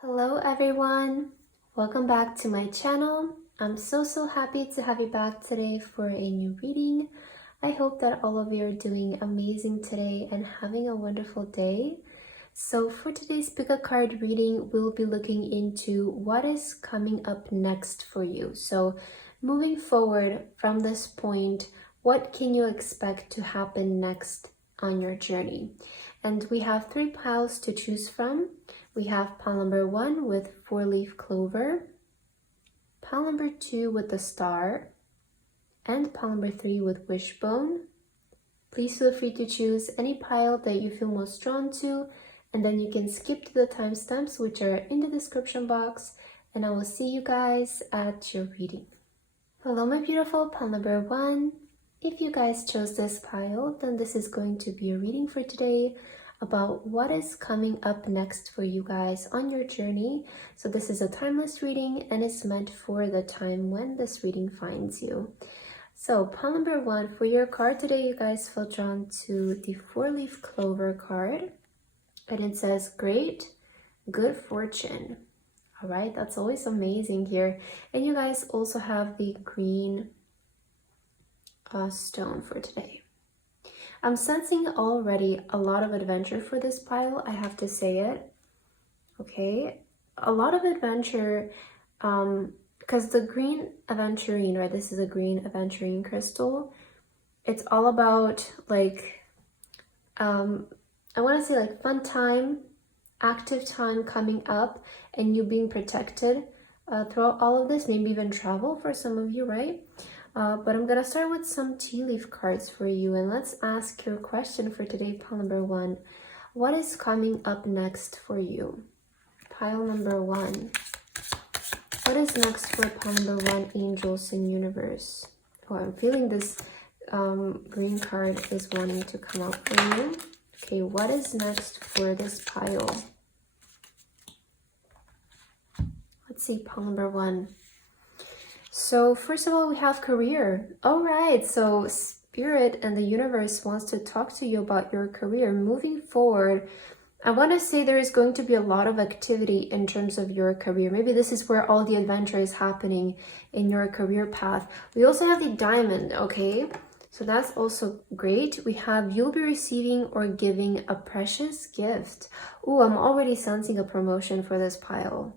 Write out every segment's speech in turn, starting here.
Hello everyone, welcome back to my channel. I'm so happy to have you back today for a new reading. I hope that all of you are doing amazing today and having a wonderful day. So for today's pick a card reading, we'll be looking into what is coming up next for you. So moving forward from this point, what can you expect to happen next on your journey? And we have 3 piles to choose from. We have pile number 1 with 4-leaf clover, pile number 2 with the star, and pile number 3 with wishbone. Please feel free to choose any pile that you feel most drawn to, and then you can skip to the timestamps which are in the description box, and I will see you guys at your reading. Hello my beautiful pile number 1. If you guys chose this pile, then this is going to be a reading for today about what is coming up next for you guys on your journey. So this is a timeless reading and it's meant for the time when this reading finds you. So pile number 1 for your card today, you guys feel drawn to the 4-leaf clover card, and it says great good fortune. All right, that's always amazing here. And you guys also have the green stone for today. I'm sensing already a lot of adventure for this pile, I have to say it. Okay, a lot of adventure, because the green aventurine, right, this is a green aventurine crystal. It's all about like, I want to say like fun time, active time coming up, and you being protected throughout all of this, maybe even travel for some of you, right? But I'm gonna start with some tea leaf cards for you, and let's ask your question for today, pile number 1. What is coming up next for you? Pile number 1. What is next for pile number 1, angels and universe? Oh, I'm feeling this green card is wanting to come out for you. Okay, what is next for this pile? Let's see, pile number 1. So first of all, we have career. All right, so spirit and the universe wants to talk to you about your career moving forward. I want to say there is going to be a lot of activity in terms of your career. Maybe this is where all the adventure is happening in your career path. We also have the diamond, okay? So that's also great. We have you'll be receiving or giving a precious gift. Ooh, I'm already sensing a promotion for this pile.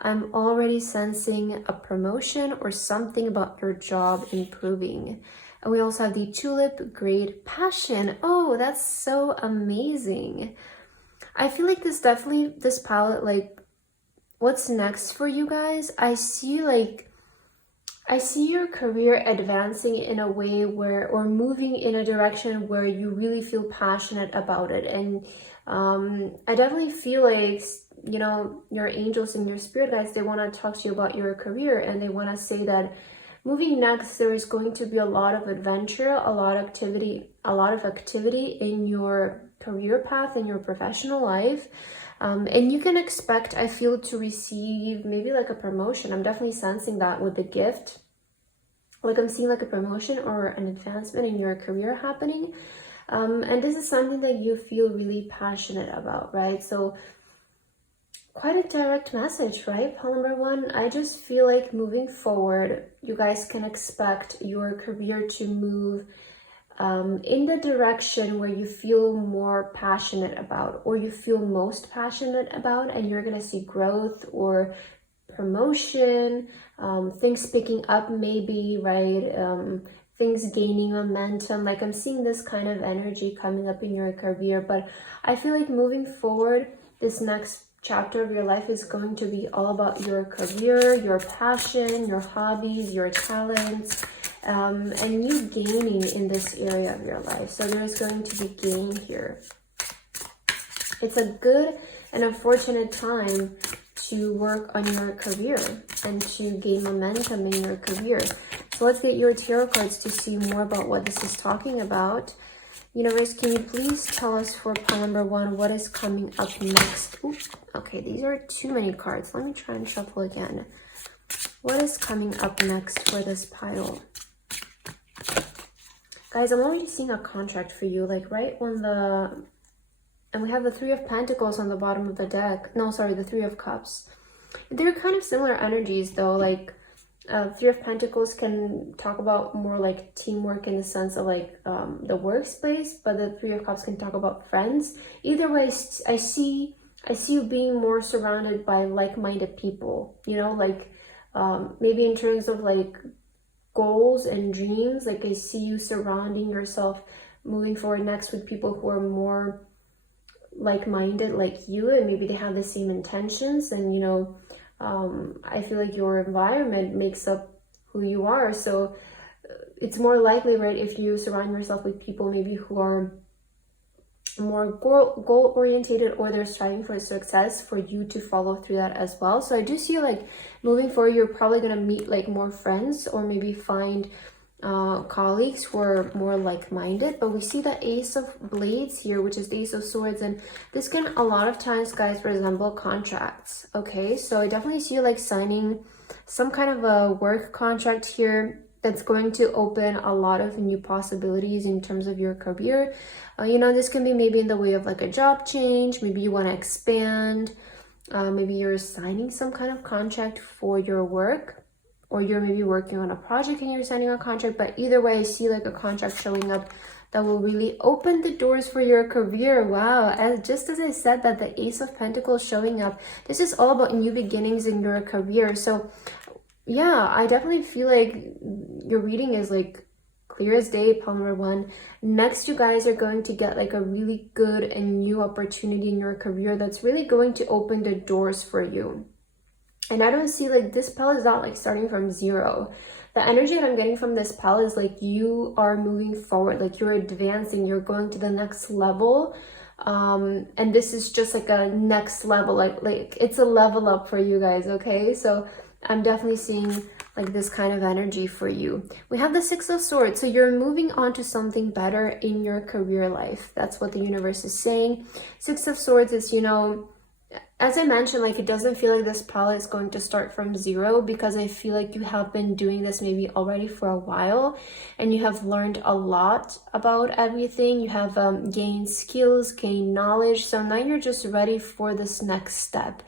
I'm already sensing a promotion or something about your job improving. And we also have the tulip, great passion. Oh, that's so amazing. I feel like this palette, like what's next for you guys? I see your career advancing in a way where, or moving in a direction where you really feel passionate about it. And I definitely feel like, you know, your angels and your spirit guides, they want to talk to you about your career, and they want to say that moving next, there is going to be a lot of adventure, a lot of activity in your career path, in your professional life. And you can expect, I feel, to receive maybe like a promotion. I'm definitely sensing that with the gift. Like I'm seeing like a promotion or an advancement in your career happening. And this is something that you feel really passionate about, right? So quite a direct message, right? Pile number 1, I just feel like moving forward, you guys can expect your career to move in the direction where you feel more passionate about, or you feel most passionate about, and you're gonna see growth or promotion, things picking up maybe, right? Things gaining momentum. Like I'm seeing this kind of energy coming up in your career, but I feel like moving forward, this next chapter of your life is going to be all about your career, your passion, your hobbies, your talents, and you gaining in this area of your life. So there's going to be gain here. It's a good and a fortunate time to work on your career and to gain momentum in your career. So let's get your tarot cards to see more about what this is talking about. Universe, can you please tell us for pile number 1, what is coming up next? Ooh, okay, these are too many cards. Let me try and shuffle again. What is coming up next for this pile? Guys, I'm already seeing a contract for you. Like right when the And we have the Three of Pentacles on the bottom of the deck. No, sorry, the Three of Cups. They're kind of similar energies though. Like Three of Pentacles can talk about more like teamwork in the sense of like the workspace, but the Three of Cups can talk about friends. Either way, I see you being more surrounded by like-minded people, you know, like maybe in terms of like goals and dreams. Like I see you surrounding yourself moving forward next with people who are more like-minded like you, and maybe they have the same intentions. And you know, I feel like your environment makes up who you are, so it's more likely, right, if you surround yourself with people maybe who are more goal oriented, or they're striving for success, for you to follow through that as well. So I do see like moving forward, you're probably going to meet like more friends, or maybe find colleagues who are more like-minded. But we see the Ace of Blades here, which is the Ace of Swords, and this can a lot of times, guys, resemble contracts. Okay, so I definitely see you like signing some kind of a work contract here that's going to open a lot of new possibilities in terms of your career. You know, this can be maybe in the way of like a job change. Maybe you want to expand. Maybe you're signing some kind of contract for your work, or you're maybe working on a project and you're signing a contract. But either way, I see like a contract showing up that will really open the doors for your career. Wow. And just as I said that, the Ace of Pentacles showing up, this is all about new beginnings in your career. So yeah, I definitely feel like your reading is like clear as day, pile number one. Next, you guys are going to get like a really good and new opportunity in your career that's really going to open the doors for you. And I don't see like this pile is not like starting from zero. The energy that I'm getting from this pile is like you are moving forward, like you're advancing, you're going to the next level. And this is just like a next level, like it's a level up for you guys. Okay, so I'm definitely seeing like this kind of energy for you. We have the Six of Swords, so you're moving on to something better in your career life. That's what the universe is saying. Six of Swords is, you know, as I mentioned, like it doesn't feel like this pile is going to start from zero, because I feel like you have been doing this maybe already for a while, and you have learned a lot about everything. You have gained skills, gained knowledge, so now you're just ready for this next step.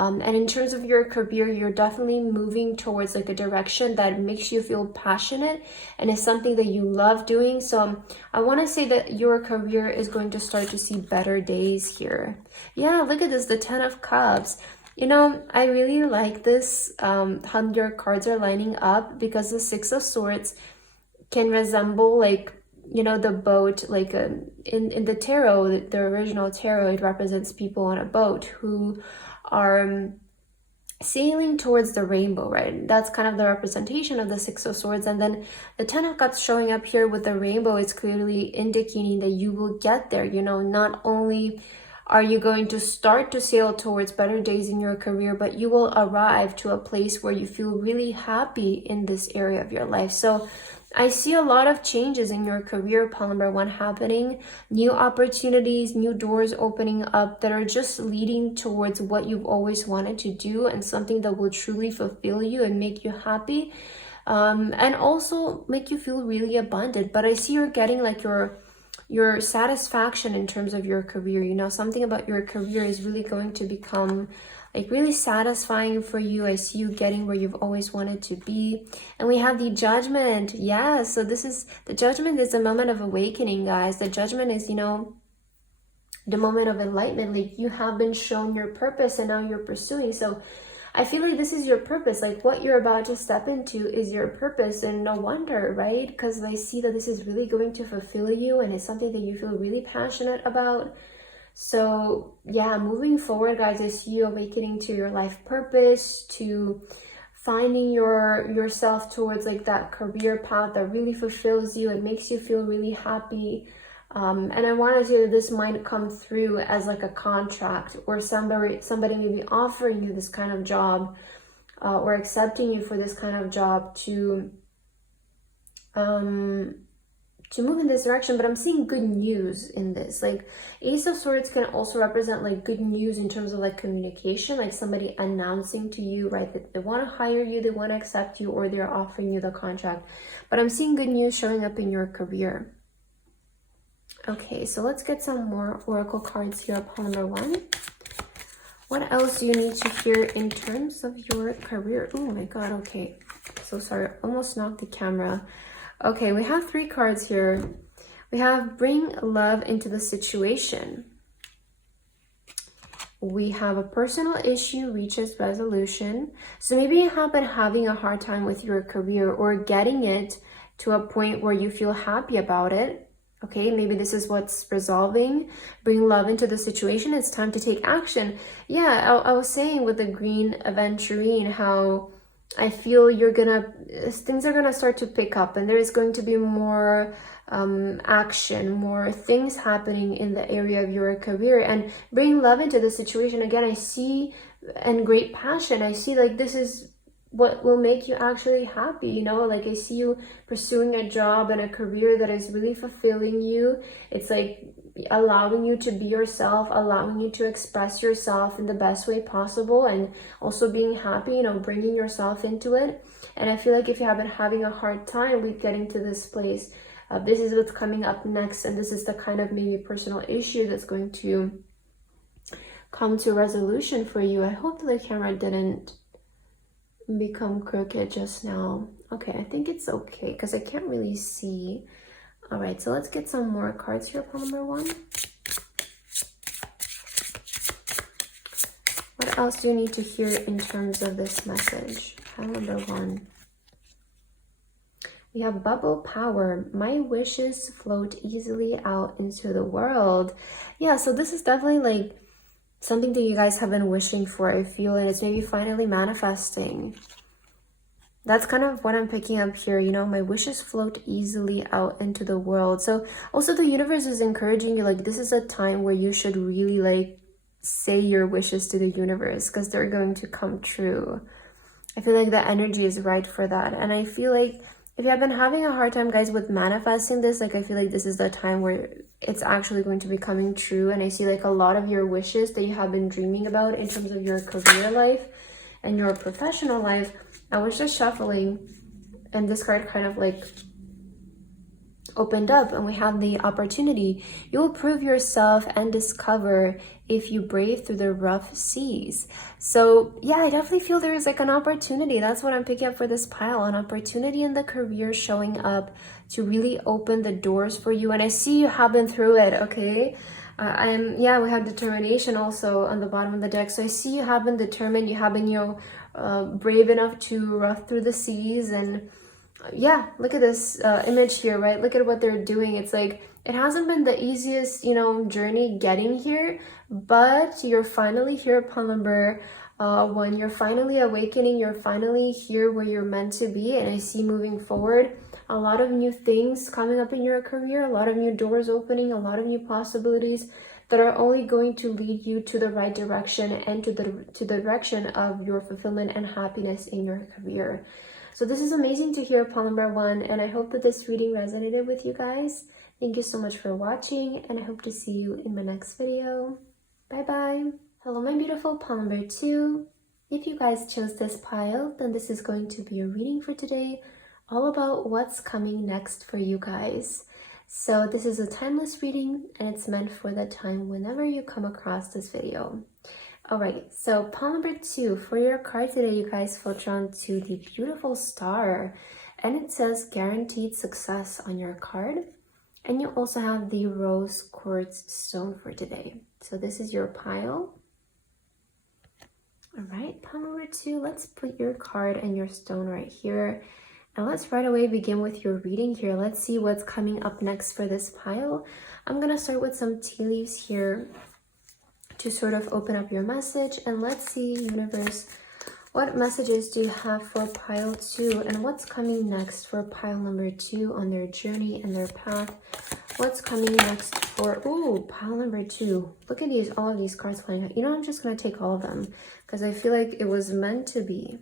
And in terms of your career, you're definitely moving towards like a direction that makes you feel passionate and is something that you love doing. So I want to say that your career is going to start to see better days here. Yeah, look at this, the Ten of Cups. You know, I really like this, how your cards are lining up, because the Six of Swords can resemble like, you know, the boat, like in the tarot, the original tarot, it represents people on a boat who are sailing towards the rainbow, right? That's kind of the representation of the Six of Swords. And then the Ten of Cups showing up here with the rainbow is clearly indicating that you will get there. You know, not only are you going to start to sail towards better days in your career, but you will arrive to a place where you feel really happy in this area of your life. So I see a lot of changes in your career, pile number one, happening. New opportunities, new doors opening up that are just leading towards what you've always wanted to do, and something that will truly fulfill you and make you happy, and also make you feel really abundant. But I see you're getting like your satisfaction in terms of your career. You know, something about your career is really going to become like really satisfying for you. I see you getting where you've always wanted to be. And we have the Judgment. Yeah, so this is the Judgment is a moment of awakening, guys. The Judgment is, you know, the moment of enlightenment. Like you have been shown your purpose and now you're pursuing. So I feel like this is your purpose. Like what you're about to step into is your purpose, and no wonder, right? Because I see that this is really going to fulfill you, and it's something that you feel really passionate about. So yeah, moving forward, guys, I see you awakening to your life purpose, to finding yourself towards like that career path that really fulfills you and makes you feel really happy. And I want to say that this might come through as like a contract, or somebody may be offering you this kind of job, or accepting you for this kind of job to move in this direction. But I'm seeing good news in this. Like Ace of Swords can also represent like good news in terms of like communication, like somebody announcing to you, right, that they want to hire you, they want to accept you, or they're offering you the contract. But I'm seeing good news showing up in your career. Okay, so let's get some more oracle cards here, pile number 1. What else do you need to hear in terms of your career? Oh my god, okay. So sorry, almost knocked the camera. Okay, we have 3 cards here. We have bring love into the situation. We have a personal issue reaches resolution. So maybe you have been having a hard time with your career or getting it to a point where you feel happy about it. Okay, maybe this is what's resolving. Bring love into the situation. It's time to take action. Yeah, I was saying with the green aventurine how I feel things are gonna start to pick up, and there is going to be more action, more things happening in the area of your career. And bring love into the situation. Again, I see, and great passion. I see like this is what will make you actually happy, you know, like I see you pursuing a job and a career that is really fulfilling you. It's like allowing you to be yourself, allowing you to express yourself in the best way possible, and also being happy, you know, bringing yourself into it. And I feel like if you have been having a hard time with getting to this place, this is what's coming up next, and this is the kind of maybe personal issue that's going to come to resolution for you. I hope the camera didn't become crooked just now. Okay, I think it's okay because I can't really see. All right, so let's get some more cards here, pile number 1. What else do you need to hear in terms of this message? Pile number 1. We have bubble power. My wishes float easily out into the world. Yeah, so this is definitely like something that you guys have been wishing for, I feel, and it's maybe finally manifesting. That's kind of what I'm picking up here, you know, my wishes float easily out into the world. So also the universe is encouraging you, like this is a time where you should really like say your wishes to the universe because they're going to come true. I feel like the energy is right for that. And I feel like if you have been having a hard time, guys, with manifesting this, like I feel like this is the time where it's actually going to be coming true. And I see like a lot of your wishes that you have been dreaming about in terms of your career life and your professional life. I was just shuffling and this card kind of like opened up, and we have the opportunity. You will prove yourself and discover if you brave through the rough seas. So yeah, I definitely feel there is like an opportunity. That's what I'm picking up for this pile, an opportunity in the career showing up to really open the doors for you. And I see you have been through it, okay? Yeah, we have determination also on the bottom of the deck. So I see you have been determined, you have been, you know, brave enough to rough through the seas. And yeah, look at this image here, right? Look at what they're doing. It's like it hasn't been the easiest, you know, journey getting here, but you're finally here, pile number 1. You're finally awakening. You're finally here where you're meant to be. And I see moving forward a lot of new things coming up in your career, a lot of new doors opening, a lot of new possibilities that are only going to lead you to the right direction and to the direction of your fulfillment and happiness in your career. So this is amazing to hear, pile number 1, and I hope that this reading resonated with you guys. Thank you so much for watching, and I hope to see you in my next video. Bye bye. Hello, my beautiful pile number 2. If you guys chose this pile, then this is going to be a reading for today, all about what's coming next for you guys. So this is a timeless reading, and it's meant for the time whenever you come across this video. Alright, so pile number 2, for your card today, you guys feel drawn to the beautiful star, and it says guaranteed success on your card. And you also have the rose quartz stone for today. So this is your pile. Alright, pile number 2, let's put your card and your stone right here. And let's right away begin with your reading here. Let's see what's coming up next for this pile. I'm going to start with some tea leaves here to sort of open up your message, and let's see, universe, what messages do you have for pile 2 and what's coming next for pile number 2 on their journey and their path. What's coming next for pile number 2? Look at these, all of these cards flying out. You know, I'm just gonna take all of them because I feel like it was meant to be.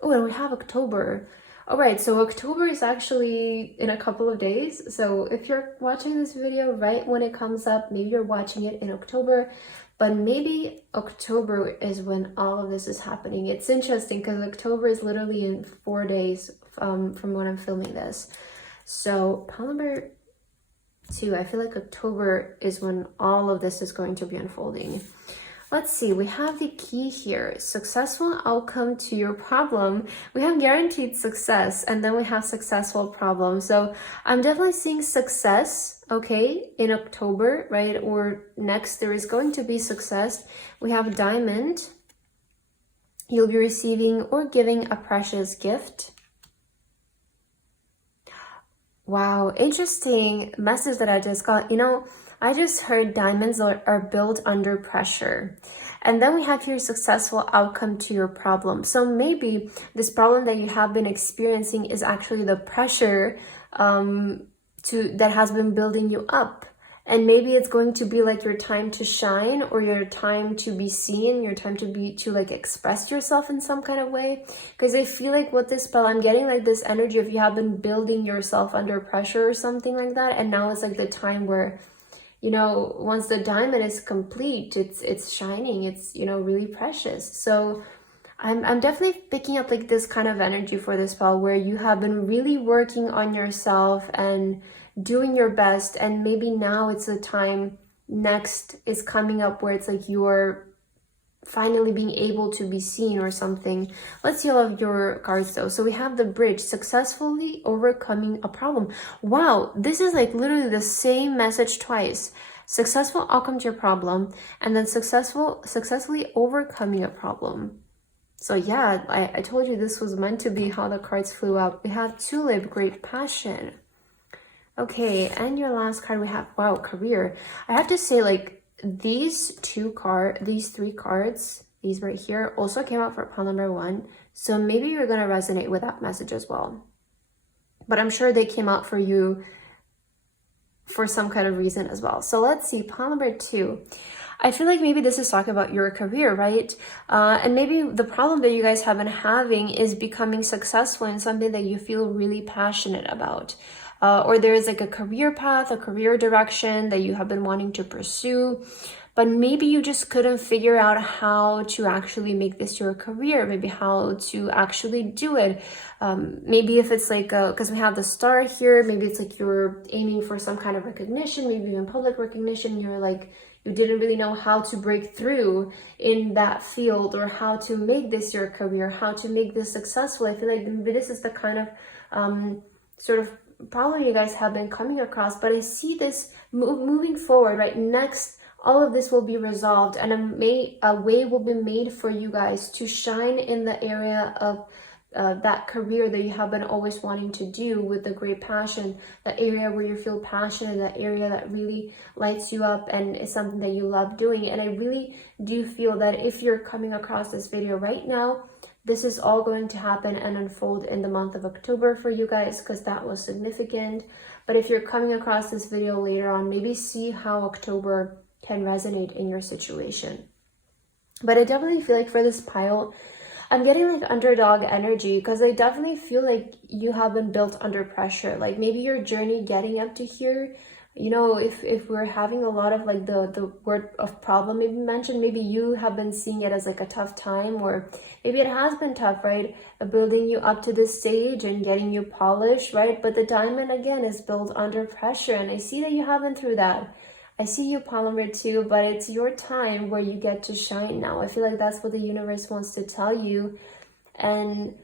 Oh, and we have October. All right, so October is actually in a couple of days. So if you're watching this video right when it comes up, maybe you're watching it in October, but maybe October is when all of this is happening. It's interesting because October is literally in 4 days from when I'm filming this. So pile number too. I feel like October is when all of this is going to be unfolding. Let's see, we have the key here, successful outcome to your problem. We have guaranteed success, and then we have successful problem. So I'm definitely seeing success, okay, in October, right? Or next, there is going to be success. We have diamond. You'll be receiving or giving a precious gift. Wow, interesting message that I just got. You know, I just heard diamonds are built under pressure. And then we have here successful outcome to your problem. So maybe this problem that you have been experiencing is actually the pressure that has been building you up. And maybe it's going to be like your time to shine, or your time to be seen, your time to like express yourself in some kind of way. Because I feel like with this spell, I'm getting like this energy of you have been building yourself under pressure or something like that. And now it's like the time where, you know, once the diamond is complete, it's shining, it's, you know, really precious. So I'm definitely picking up like this kind of energy for this spell where you have been really working on yourself and doing your best, and maybe now it's the time next is coming up where it's like you're finally being able to be seen or something. Let's see all of your cards though. So we have the bridge, successfully overcoming a problem. Wow, this is like literally the same message twice. Successful outcome to your problem, and then successfully overcoming a problem. So yeah, I told you this was meant to be how the cards flew out. We have tulip, great passion. Okay, and your last card we have, wow, career. I have to say, like, these three cards, these right here, also came out for pile number 1. So maybe you're going to resonate with that message as well. But I'm sure they came out for you for some kind of reason as well. So let's see, pile number 2. I feel like maybe this is talking about your career, right? And maybe the problem that you guys have been having is becoming successful in something that you feel really passionate about. Or there is like a career path, a career direction that you have been wanting to pursue, but maybe you just couldn't figure out how to actually make this your career, maybe how to actually do it. Maybe if it's like, because we have the star here, maybe it's like you're aiming for some kind of recognition, maybe even public recognition, you're like, you didn't really know how to break through in that field, or how to make this your career, how to make this successful. I feel like this is the kind of sort of problem you guys have been coming across, but I see this moving forward, right? Next, all of this will be resolved, and a way will be made for you guys to shine in the area of that career that you have been always wanting to do with the great passion, that area where you feel passionate, that area that really lights you up and is something that you love doing. And I really do feel that if you're coming across this video right now, this is all going to happen and unfold in the month of October for you guys, because that was significant. But if you're coming across this video later on, maybe see how October can resonate in your situation. But I definitely feel like for this pile, I'm getting like underdog energy, because I definitely feel like you have been built under pressure. Like maybe your journey getting up to here, you know, if we're having a lot of like the word of problem maybe mentioned, maybe you have been seeing it as like a tough time, or maybe it has been tough, right? Building you up to this stage and getting you polished, right? But the diamond again is built under pressure, and I see that you have been through that. I see you, pile number 2, but it's your time where you get to shine now. I feel like that's what the universe wants to tell you. And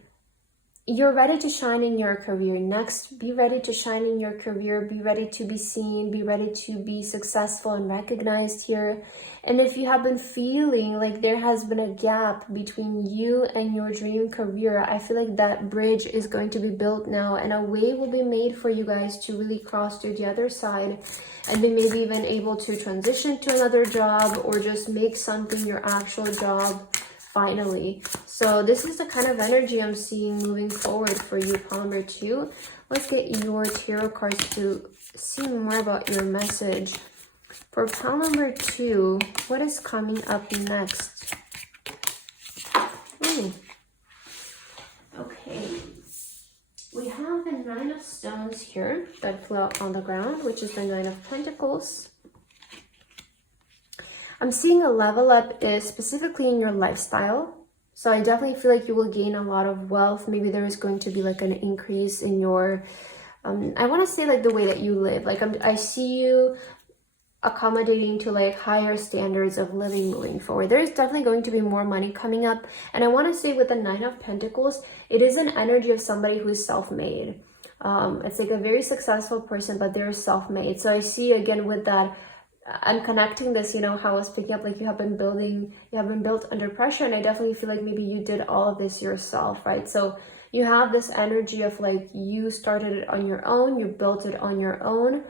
you're ready to shine in your career. Next, be ready to shine in your career. Be ready to be seen. Be ready to be successful and recognized here. And if you have been feeling like there has been a gap between you and your dream career, I feel like that bridge is going to be built now, and a way will be made for you guys to really cross to the other side, and be maybe even able to transition to another job, or just make something your actual job finally. So this is the kind of energy I'm seeing moving forward for you, pile number 2. Let's get your tarot cards to see more about your message. For pile number 2, what is coming up next? Ooh. Okay. We have the 9 of Stones here that flew out on the ground, which is the 9 of Pentacles. I'm seeing a level up is specifically in your lifestyle. So I definitely feel like you will gain a lot of wealth. Maybe there is going to be like an increase in your I want to say like the way that you live. Like I see you accommodating to like higher standards of living moving forward. There's definitely going to be more money coming up. And I want to say with the Nine of Pentacles, it is an energy of somebody who is self-made. It's like a very successful person, but they're self-made. So I see again with that, I'm connecting this, you know, how I was picking up, like you have been built under pressure. And I definitely feel like maybe you did all of this yourself, right? So you have this energy of like you started it on your own, you built it on your own,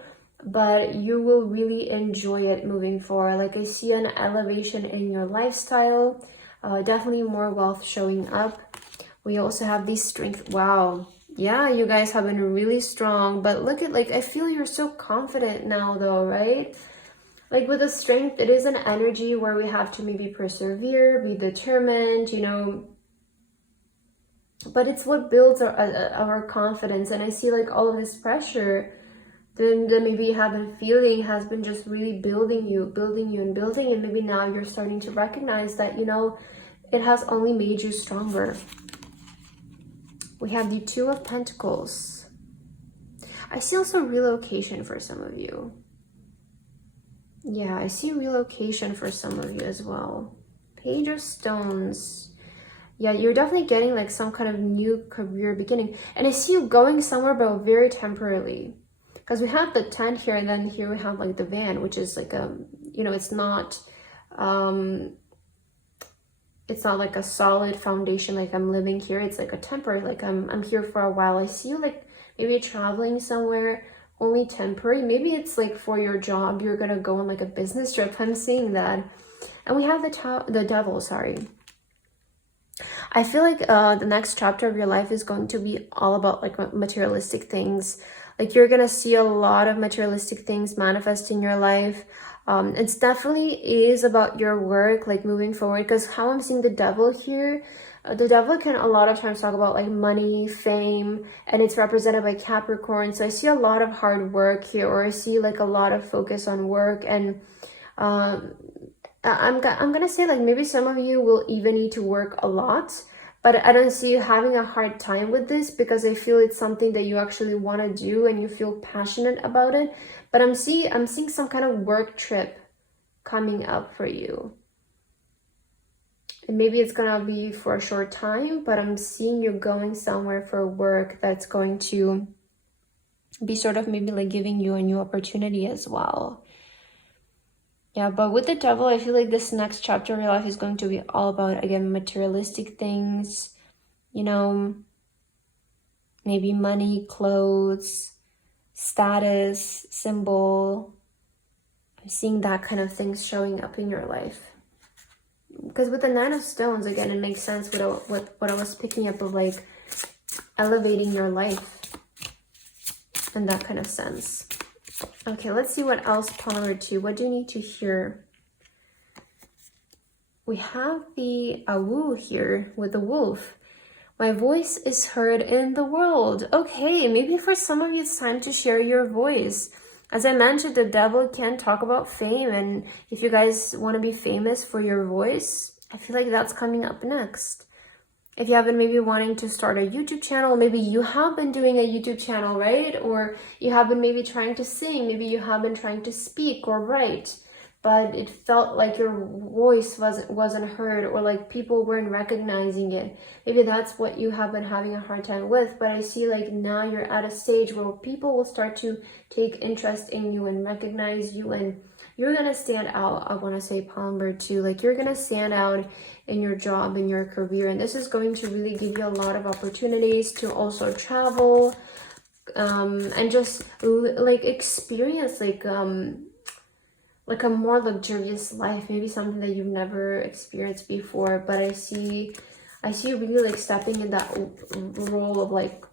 but you will really enjoy it moving forward. Like I see an elevation in your lifestyle, definitely more wealth showing up. We also have this strength. Wow. Yeah, you guys have been really strong, but look at, like, I feel you're so confident now though, right? Like with the strength, it is an energy where we have to maybe persevere, be determined, you know, but it's what builds our confidence. And I see like all of this pressure that maybe you have been feeling has been just really building you. And maybe now you're starting to recognize that, you know, it has only made you stronger. We have the Two of Pentacles. I see also relocation for some of you. Yeah, I see relocation for some of you as well. Page of Stones. Yeah, you're definitely getting like some kind of new career beginning. And I see you going somewhere, but very temporarily. Because we have the 10 here, and then here we have like the van, which is like a, you know, it's not like a solid foundation, like I'm living here. It's like a temporary, like I'm here for a while. I see you like maybe traveling somewhere, only temporary. Maybe it's like for your job, you're gonna go on like a business trip. I'm seeing that. And we have the devil, sorry. I feel like the next chapter of your life is going to be all about like materialistic things. Like you're gonna see a lot of materialistic things manifest in your life. It's definitely is about your work, like moving forward, because how I'm seeing the devil here, the devil can a lot of times talk about like money, fame, and it's represented by Capricorn. So I see a lot of hard work here, or I see like a lot of focus on work. And I'm gonna say like maybe some of you will even need to work a lot, but I don't see you having a hard time with this, because I feel it's something that you actually want to do and you feel passionate about it. But I'm seeing some kind of work trip coming up for you. And maybe it's gonna be for a short time, but I'm seeing you going somewhere for work that's going to be sort of maybe like giving you a new opportunity as well. Yeah, but with the devil, I feel like this next chapter of your life is going to be all about, again, materialistic things, you know, maybe money, clothes, status, symbol. I'm seeing that kind of things showing up in your life. Because with the Nine of Stones, again, it makes sense what I was picking up of like elevating your life in that kind of sense. Okay, let's see what else, Pawn number 2. What do you need to hear? We have the Awu here with the wolf. My voice is heard in the world. Okay, maybe for some of you it's time to share your voice. As I mentioned, the devil can talk about fame, and if you guys want to be famous for your voice, I feel like that's coming up next. If you have been maybe wanting to start a YouTube channel, maybe you have been doing a YouTube channel, right? Or you have been maybe trying to sing, maybe you have been trying to speak or write, but it felt like your voice wasn't heard, or like people weren't recognizing it. Maybe that's what you have been having a hard time with. But I see like now you're at a stage where people will start to take interest in you and recognize you, and you're gonna stand out. I want to say Pawn number 2, like you're gonna stand out in your job, in your career, and this is going to really give you a lot of opportunities to also travel and just like experience like a more luxurious life, maybe something that you've never experienced before. But I see you really like stepping in that role of like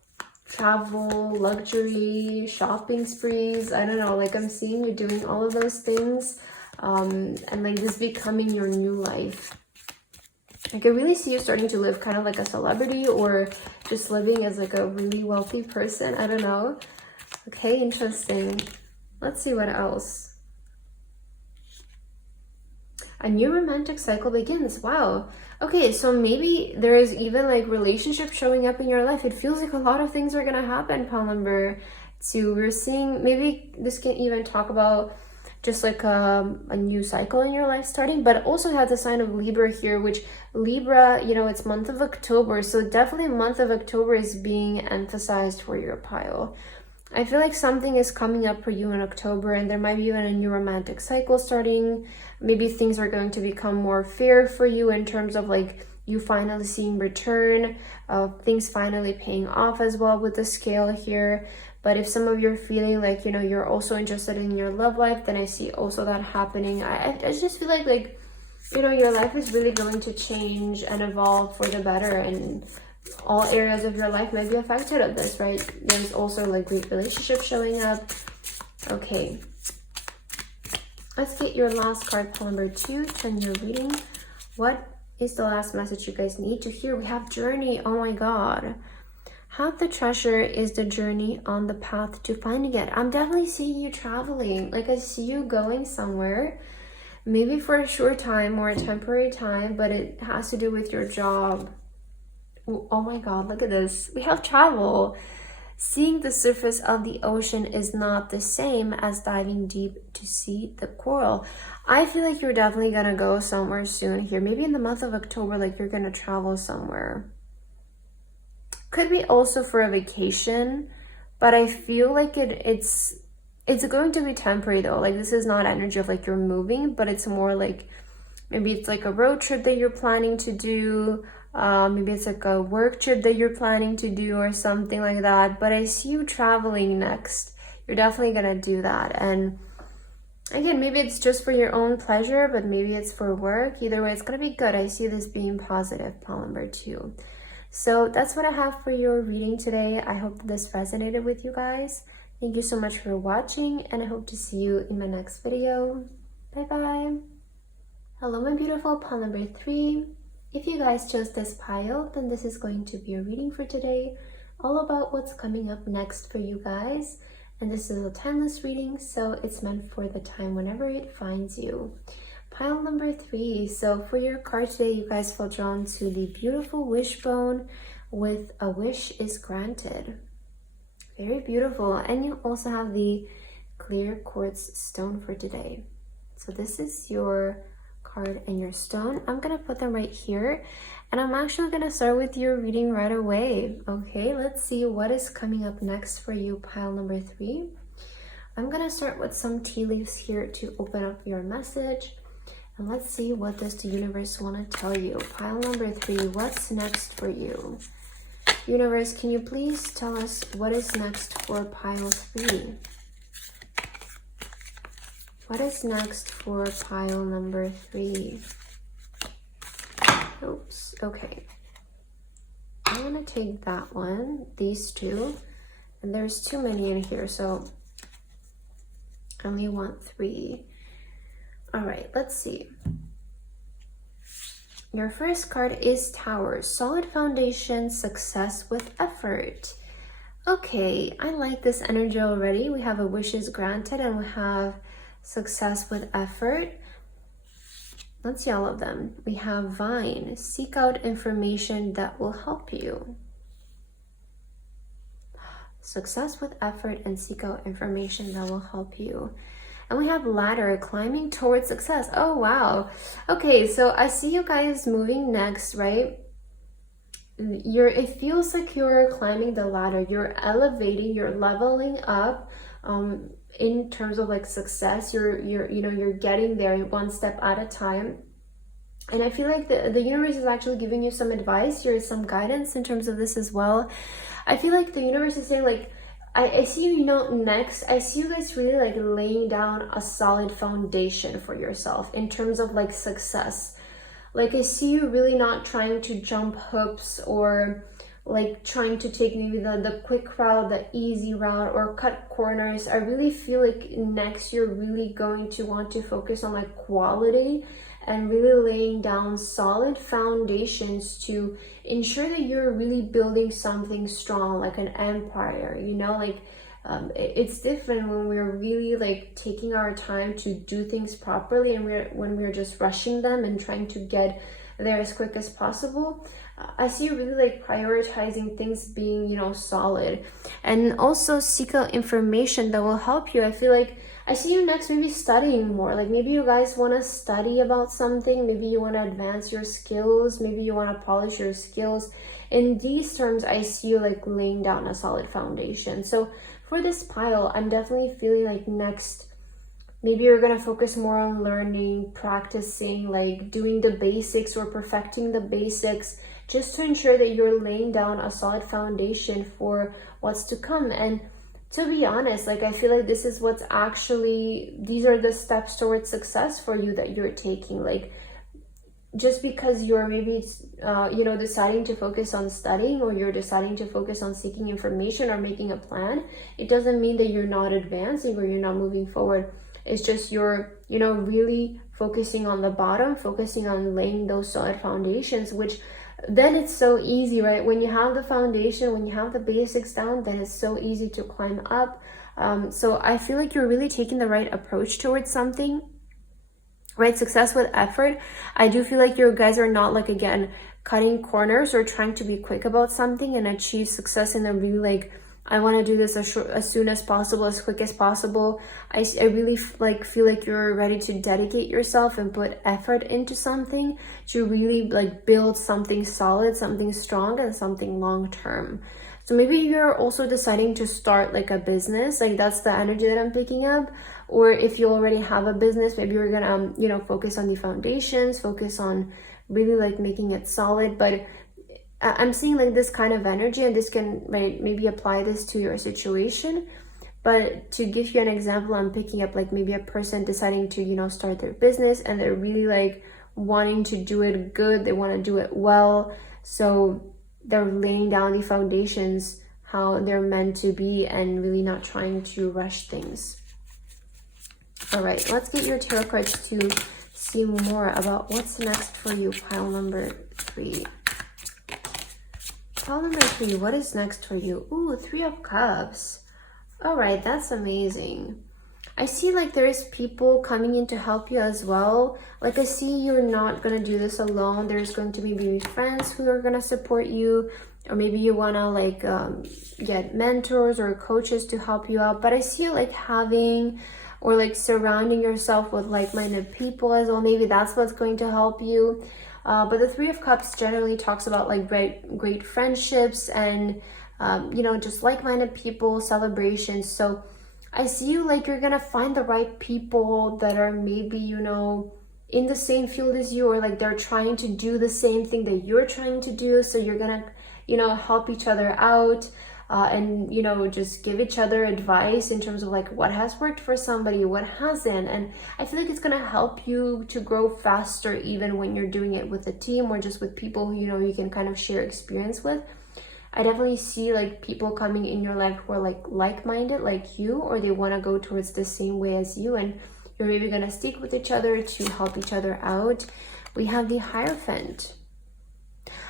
travel, luxury, shopping sprees. I don't know, like I'm seeing you doing all of those things and like this becoming your new life. I can really see you starting to live kind of like a celebrity, or just living as like a really wealthy person. I don't know. Okay, interesting. Let's see what else. A new romantic cycle begins. Wow. Okay, so maybe there is even like relationship showing up in your life. It feels like a lot of things are gonna happen, Pawn number too. We're seeing, maybe this can even talk about just like a new cycle in your life starting, but also has the sign of Libra here, which Libra, you know, it's month of October, so definitely month of October is being emphasized for your pile. I feel like something is coming up for you in October, and there might be even a new romantic cycle starting. Maybe things are going to become more fair for you in terms of like you finally seeing return, things finally paying off as well with the scale here. But if some of you are feeling like, you know, you're also interested in your love life, then I see also that happening. I just feel like, you know, your life is really going to change and evolve for the better, and all areas of your life might be affected of this, right? There's also like great relationships showing up. Okay. Let's get your last card, pile number 2, turn your reading. What is the last message you guys need to hear? We have journey. Oh my God. Half the treasure is the journey on the path to finding it. I'm definitely seeing you traveling. Like I see you going somewhere, maybe for a short time or a temporary time, but it has to do with your job. Oh my God, look at this. We have travel. Seeing the surface of the ocean is not the same as diving deep to see the coral. I feel like you're definitely gonna go somewhere soon here. Maybe in the month of October, like you're gonna travel somewhere. Could be also for a vacation, but I feel like it's going to be temporary though. Like this is not energy of like you're moving, but it's more like maybe it's like a road trip that you're planning to do. Maybe it's like a work trip that you're planning to do or something like that. But I see you traveling next. You're definitely gonna do that. And again, maybe it's just for your own pleasure, but maybe it's for work. Either way, it's gonna be good. I see this being positive, pile number 2. So that's what I have for your reading today. I hope this resonated with you guys. Thank you so much for watching, and I hope to see you in my next video. Bye bye. Hello my beautiful pile number 3. If you guys chose this pile, then this is going to be a reading for today, all about what's coming up next for you guys. And this is a timeless reading, so it's meant for the time whenever it finds you. Pile number 3. So for your card today, you guys feel drawn to the beautiful wishbone with a wish is granted. Very beautiful. And you also have the clear quartz stone for today. So this is your card and your stone. I'm gonna put them right here, and I'm actually gonna start with your reading right away. Okay, let's see what is coming up next for you, pile number 3. I'm gonna start with some tea leaves here to open up your message, and let's see what does the universe want to tell you. Pile number 3, what's next for you? Universe, can you please tell us what is next for pile 3? What is next for pile number 3? Oops, okay. I'm gonna take that one, these two, and there's too many in here, so I only want 3. All right, let's see. Your first card is Tower, solid foundation, success with effort. Okay, I like this energy already. We have a wishes granted, and we have success with effort. Let's see all of them. We have Vine, seek out information that will help you. Success with effort and seek out information that will help you. And we have Ladder, climbing towards success. Oh, wow. Okay, so I see you guys moving next, right? It feels like you're climbing the ladder. You're elevating, you're leveling up. In terms of like success, you're getting there one step at a time. And I feel like the universe is actually giving you some advice. There is some guidance in terms of this as well. I feel like the universe is saying like, I see you, next, I see you guys really like laying down a solid foundation for yourself in terms of like success. Like I see you really not trying to jump hoops or like trying to take maybe the quick route, the easy route, or cut corners. I really feel like next you're really going to want to focus on like quality and really laying down solid foundations to ensure that you're really building something strong, like an empire, it's different when we're really like taking our time to do things properly, and when we're just rushing them and trying to get there as quick as possible. I see you really like prioritizing things being, you know, solid, and also seek out information that will help you. I feel like I see you next maybe studying more. Like maybe you guys want to study about something, maybe you want to advance your skills, maybe you want to polish your skills. In these terms, I see you like laying down a solid foundation. So for this pile, I'm definitely feeling like next, maybe you're going to focus more on learning, practicing, like doing the basics or perfecting the basics, just to ensure that you're laying down a solid foundation for what's to come. And to be honest, like I feel like this is what's actually, these are the steps towards success for you that you're taking. Like just because you're maybe, you know, deciding to focus on studying, or you're deciding to focus on seeking information or making a plan, it doesn't mean that you're not advancing or you're not moving forward. It's just you're, you know, really focusing on the bottom, focusing on laying those solid foundations, which then it's so easy, right? When you have the foundation, when you have the basics down, then it's so easy to climb up. So I feel like you're really taking the right approach towards something, right? Success with effort. I do feel like you guys are not like, again, cutting corners or trying to be quick about something and achieve success in a really like, I want to do this as soon as possible, as quick as possible. I really feel like you're ready to dedicate yourself and put effort into something to really like build something solid, something strong, and something long term. So maybe you're also deciding to start like a business, like that's the energy that I'm picking up. Or if you already have a business, maybe you're gonna, you know, focus on the foundations, focus on really like making it solid. But I'm seeing like this kind of energy, and this can maybe apply this to your situation. But to give you an example, I'm picking up like maybe a person deciding to, you know, start their business, and they're really like wanting to do it good. They want to do it well. So they're laying down the foundations how they're meant to be and really not trying to rush things. All right, let's get your tarot cards to see more about what's next for you, pile number 3. Pile number 3, what is next for you? Ooh, 3 of Cups. All right, that's amazing. I see like there's people coming in to help you as well. Like I see you're not going to do this alone. There's going to be friends who are going to support you. Or maybe you want to like get mentors or coaches to help you out. But I see you like having or like surrounding yourself with like-minded people as well. Maybe that's what's going to help you. But the 3 of Cups generally talks about like great friendships and, you know, just like-minded people, celebrations. So I see you like you're gonna find the right people that are maybe, you know, in the same field as you, or like they're trying to do the same thing that you're trying to do. So you're gonna, you know, help each other out and, you know, just give each other advice in terms of like what has worked for somebody, what hasn't. And I feel like it's gonna help you to grow faster even when you're doing it with a team or just with people who, you know, you can kind of share experience with. I definitely see like people coming in your life who are like-minded like you, or they want to go towards the same way as you, and you're maybe going to stick with each other to help each other out. We have the Hierophant.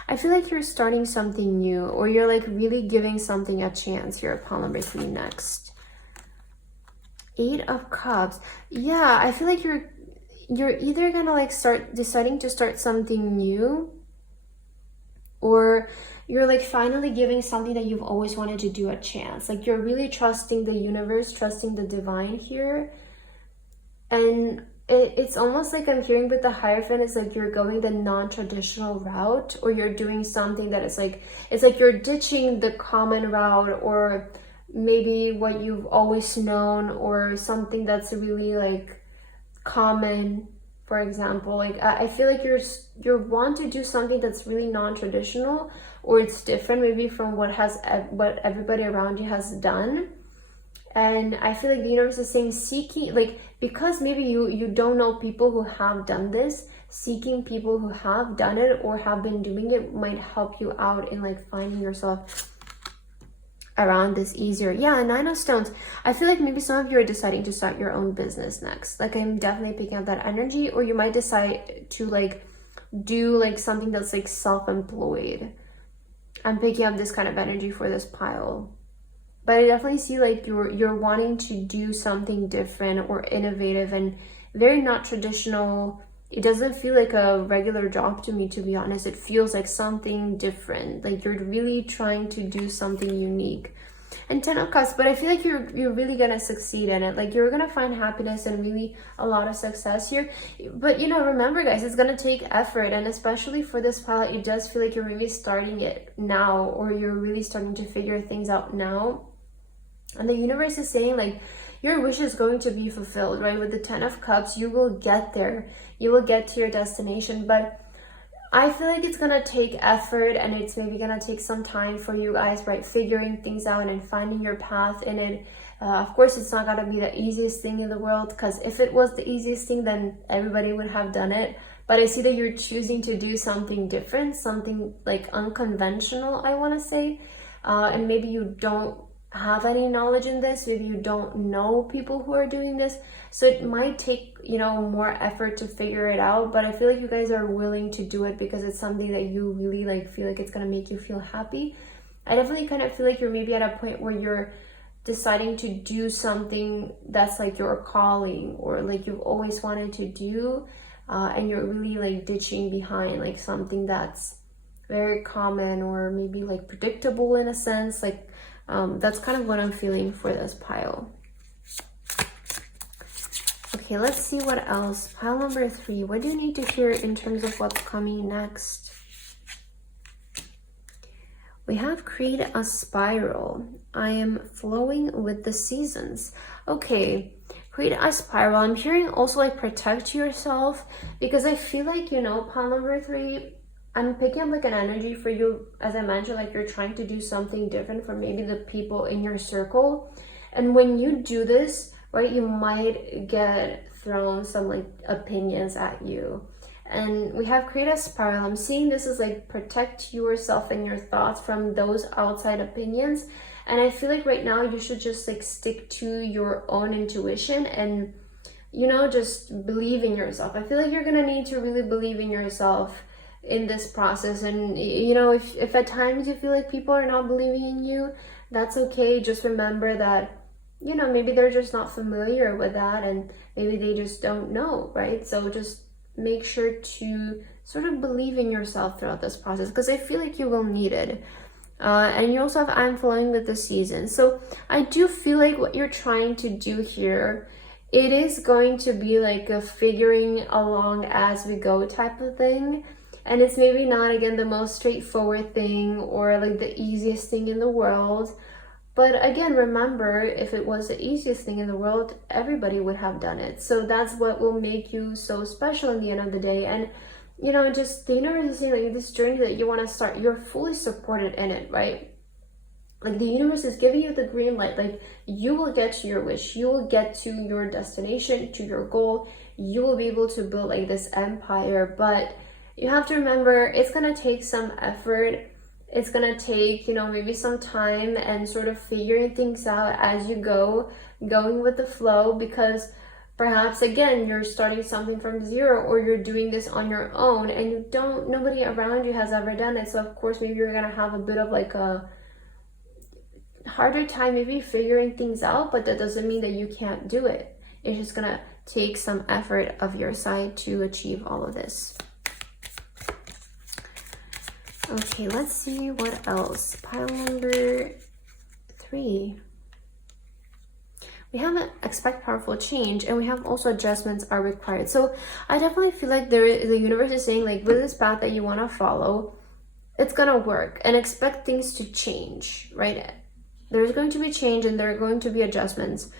I feel like you're starting something new, or you're like really giving something a chance here. Pile number 3 next. 8 of Cups. Yeah, I feel like you're either going to like deciding to start something new, or you're like finally giving something that you've always wanted to do a chance. Like you're really trusting the universe, trusting the divine here. And it's almost like I'm hearing with the Hierophant, it's like you're going the non-traditional route, or you're doing something that is like, it's like you're ditching the common route, or maybe what you've always known, or something that's really like common. For example, like I feel like you want to do something that's really non-traditional, or it's different maybe from what everybody around you has done. And I feel like the universe is saying seeking, like, because maybe you don't know people who have done this, seeking people who have done it or have been doing it might help you out in like finding yourself around this easier. Yeah, 9 of Stones. I feel like maybe some of you are deciding to start your own business next. Like I'm definitely picking up that energy, or you might decide to like do like something that's like self-employed. I'm picking up this kind of energy for this pile. But I definitely see like you're wanting to do something different or innovative and very not traditional it doesn't feel like a regular job to me, to be honest. It feels like something different, like you're really trying to do something unique. And 10 of Cups, but I feel like you're really gonna succeed in it. Like you're gonna find happiness and really a lot of success here. But you know, remember guys, it's gonna take effort, and especially for this pilot, it does feel like you're maybe starting it now, or you're really starting to figure things out now. And the universe is saying like your wish is going to be fulfilled, right? With the 10 of Cups, you will get there. You will get to your destination, but I feel like it's gonna take effort, and it's maybe gonna take some time for you guys, right? Figuring things out and finding your path in it. Of course, it's not gonna be the easiest thing in the world, because if it was the easiest thing, then everybody would have done it. But I see that you're choosing to do something different, something like unconventional, I wanna say. And maybe you don't have any knowledge in this, maybe you don't know people who are doing this, so it might take, you know, more effort to figure it out. But I feel like you guys are willing to do it because it's something that you really like, feel like it's gonna make you feel happy. I definitely kind of feel like you're maybe at a point where you're deciding to do something that's like your calling, or like you've always wanted to do, and you're really like ditching behind like something that's very common or maybe like predictable in a sense. Like that's kind of what I'm feeling for this pile. Okay, let's see what else. Pile number 3. What do you need to hear in terms of what's coming next? We have create a spiral. I am flowing with the seasons. Okay, create a spiral. I'm hearing also like protect yourself, because I feel like, you know, pile number 3, I'm picking up like an energy for you, as I mentioned, like you're trying to do something different from maybe the people in your circle. And when you do this, right, you might get thrown some like opinions at you. And we have create a spiral. I'm seeing this as like protect yourself and your thoughts from those outside opinions. And I feel like right now you should just like stick to your own intuition and, you know, just believe in yourself. I feel like you're gonna need to really believe in yourself in this process. And you know, if at times you feel like people are not believing in you, that's okay. Just remember that, you know, maybe they're just not familiar with that, and maybe they just don't know, right? So just make sure to sort of believe in yourself throughout this process, because I feel like you will need it. And you also have I'm flowing with the season. So I do feel like what you're trying to do here, it is going to be like a figuring along as we go type of thing. And it's maybe not, again, the most straightforward thing or like the easiest thing in the world. But again, remember, if it was the easiest thing in the world, everybody would have done it. So that's what will make you so special in the end of the day. And, you know, just the universe is saying like this journey that you want to start, you're fully supported in it, right? Like the universe is giving you the green light. Like you will get to your wish. You will get to your destination, to your goal. You will be able to build like this empire. But you have to remember, it's going to take some effort. It's going to take, you know, maybe some time and sort of figuring things out as you go, going with the flow, because perhaps, again, you're starting something from zero, or you're doing this on your own and you don't, nobody around you has ever done it. So of course, maybe you're going to have a bit of like a harder time maybe figuring things out, but that doesn't mean that you can't do it. It's just going to take some effort of your side to achieve all of this. Okay, let's see what else. Pile number 3. We have an expect powerful change, and we have also adjustments are required. So I definitely feel like the universe is saying like with this path that you want to follow, it's gonna work, and expect things to change, right? There's going to be change and there are going to be adjustments.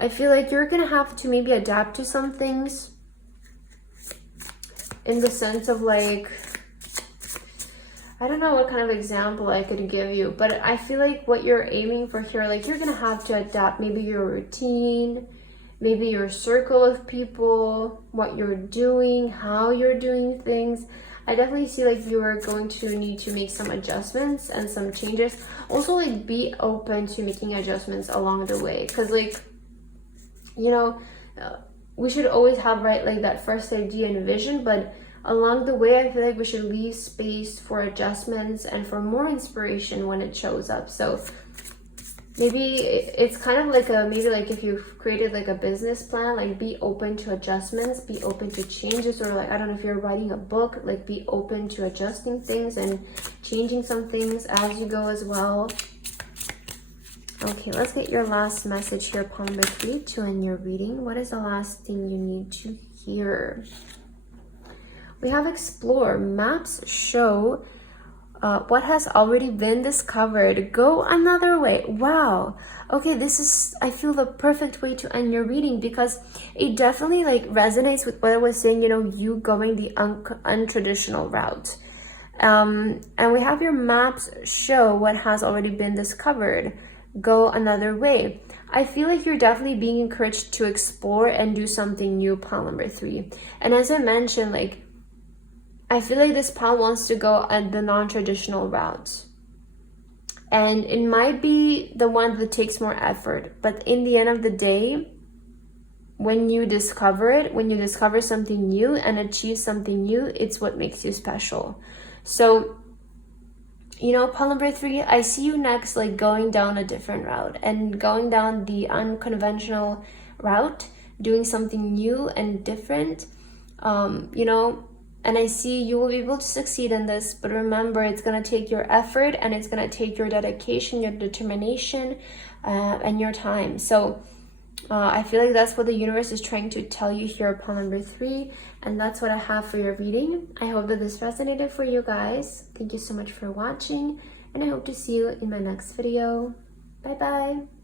I feel like you're gonna have to maybe adapt to some things, in the sense of like, I don't know what kind of example I could give you, but I feel like what you're aiming for here, like you're gonna have to adapt maybe your routine, maybe your circle of people, what you're doing, how you're doing things. I definitely see like you are going to need to make some adjustments and some changes. Also, like be open to making adjustments along the way, because like, you know, we should always have, right, like that first idea and vision, but along the way, I feel like we should leave space for adjustments and for more inspiration when it shows up. So maybe it's kind of like maybe like if you've created like a business plan, like be open to adjustments, be open to changes, or like, I don't know, if you're writing a book, like be open to adjusting things and changing some things as you go as well. Okay, let's get your last message here, palm number 3, to end your reading. What is the last thing you need to hear? We have explore. Maps show what has already been discovered. Go another way. Wow. Okay, this is, I feel, the perfect way to end your reading, because it definitely like resonates with what I was saying, you know, you going the untraditional route. And we have your maps show what has already been discovered. Go another way. I feel like you're definitely being encouraged to explore and do something new, pile number 3. And as I mentioned, like, I feel like this pile wants to go at the non-traditional route. And it might be the one that takes more effort. But in the end of the day, when you discover it, when you discover something new and achieve something new, it's what makes you special. So, you know, pile number 3, I see you next like going down a different route and going down the unconventional route, doing something new and different, you know, and I see you will be able to succeed in this. But remember, it's going to take your effort, and it's going to take your dedication, your determination, and your time. So I feel like that's what the universe is trying to tell you here upon number 3. And that's what I have for your reading. I hope that this resonated for you guys. Thank you so much for watching, and I hope to see you in my next video. Bye bye.